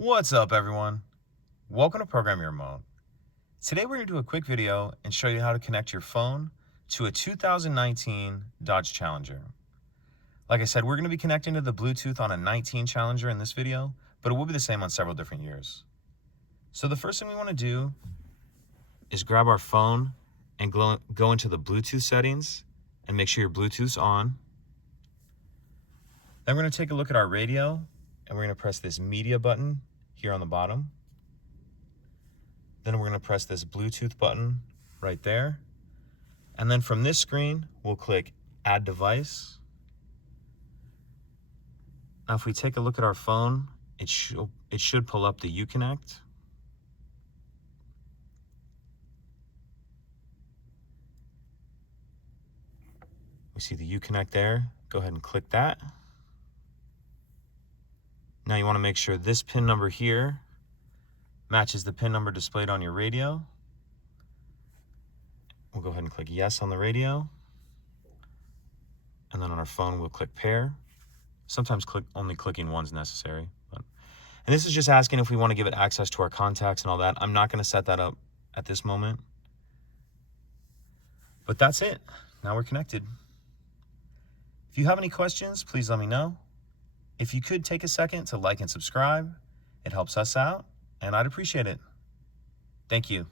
What's up, everyone? Welcome to Program Your Remote. Today we're going to do a quick video and show you how to connect your phone to a 2019 Dodge Challenger. Like I said, we're going to be connecting to the Bluetooth on a 19 Challenger in this video, but it will be the same on several different years. So the first thing we want to do is grab our phone and go into the Bluetooth settings and make sure your Bluetooth's on. Then we're going to take a look at our radio and we're going to press this media button here on the bottom. Then we're going to press this Bluetooth button right there. And then from this screen, we'll click Add Device. Now if we take a look at our phone, it should pull up the Uconnect. We see the Uconnect there. Go ahead and click that. Now you want to make sure this pin number here matches the pin number displayed on your radio. We'll go ahead and click yes on the radio. And then on our phone, we'll click pair. Sometimes only clicking one's necessary. And this is just asking if we want to give it access to our contacts and all that. I'm not going to set that up at this moment. But that's it. Now we're connected. If you have any questions, please let me know. If you could take a second to like and subscribe, it helps us out, and I'd appreciate it. Thank you.